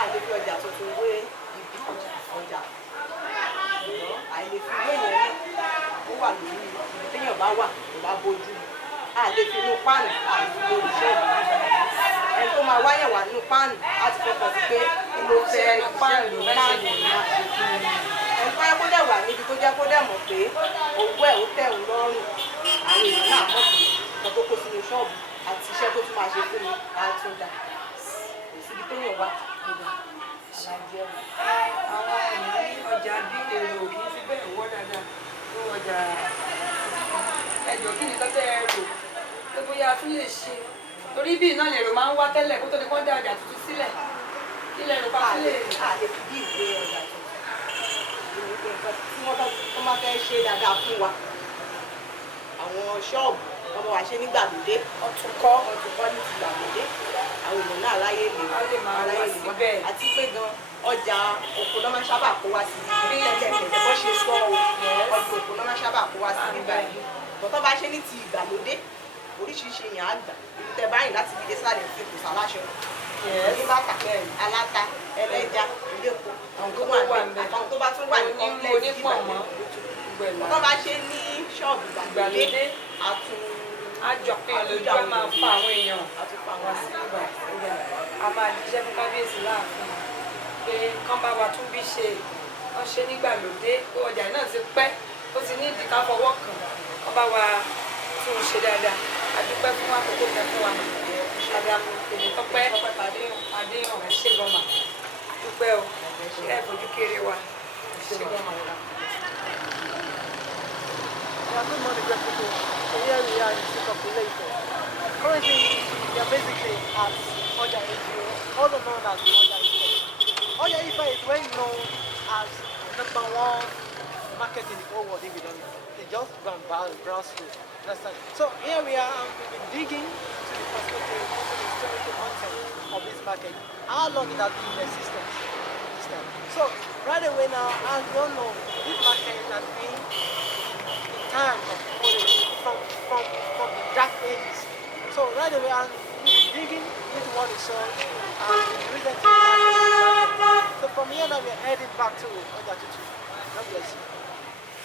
àlefi ọjà tuntun wé ibi ọjà àìlèfi wé yẹn ó wà lórí ibi téèyàn bá wà tó bá bójú àlefi inú páànù àlefi lórí ṣọ́ọ̀bù ẹni tó máa wáyẹ̀ wà nínú páànù á ti fọkàn sí pé ló fẹ́ páànù máa ṣe fún mi ẹni tó yẹ kó dẹ̀ wà níbi tó jẹ́ kó dẹ̀ mọ̀ pé owó ẹ̀ ó tẹ̀ ń lọ́rùn àwọn èèyàn náà mọ̀ pé nǹkan tó kó sínú ṣọ́ọ̀bù àti iṣẹ́ tó tún máa ṣe fún mi á tún dà kò síbi tó yàn wá alájẹ́ àwọn ènìyàn ní ọjà bí èrò kì í fi bẹ́ẹ̀ wọ́ dáadáa tó ọjà ẹjọ́ kí ni tọ́tẹ́ ẹ rò pé bóyá a tún lè ṣe torí bí iná lèrò máa ń wá tẹ́lẹ̀ kó tó di kán dá ọjà tuntun sílẹ̀ kí lẹ́nu pa sílẹ̀. àlè fi bí ìwé ọjà tuntun tí wọ́n máa fẹ́ ṣe dáadáa fún wa àwọn ṣọ́ọ̀bù ọmọ wa ṣe nígbàlódé ọtúnkọ́ ní ti gbàlódé àwọn èèyàn náà láyé lè máa wá síbẹ̀ àti pé gan ọjà oko náà máa sábà kó wá sí bí tẹ́lẹ̀ bó ṣe sọ ọjà oko náà máa sábà kó wá sí nígbà yìí bọ́tọ́ bá ṣe ní ti ìgbàlódé oríṣiríṣi èèyàn àgbà ibi tẹ́ báyìí láti fi dé sálẹ̀ fi kò sáláṣọ oníbàtà aláta ẹlẹ́ja iléepo àwọn tó bá tún wà ní kọ́ńpilẹ̀sì bọ́tọ́ bá ṣe ní ṣọ́ọ̀bù ìgbàlódé àjọpín lójú a máa fa àwọn èèyàn wá sí ìgbà a máa jíṣẹ́ fún kábíyèsí láàfin pé kán bá wa tún bí ṣe wọ́n ṣe nígbàlódé pé ọjà náà ti pẹ́ ó ti ní ìdí ká fọwọ́ kàn kán bá wa tún un ṣe dáadáa a dúpẹ́ fún àkókò tẹ fún wa àdàmú èdè tọ́pẹ́ adéhùn ẹ̀ ṣe gọ́mà dúpẹ́ o ẹ̀ fojú kéré wa ṣe gọ́mà. Good morning, great people. So here we are in Populated. Currently, we are basically at Oja Ife, also known as Oja Ife. Oja Ife is well known as #1 market in the whole world, if you don't know. They just browse through. Understand? So here we are, we've been digging into the perspective, into the historical content of this market. How long it has been in existence? So right away now, as you all know, this market has been time of from the dark ages. So right away I'm digging into what is shown and recently. So from here now we're heading back to Oja Tutu. God bless you.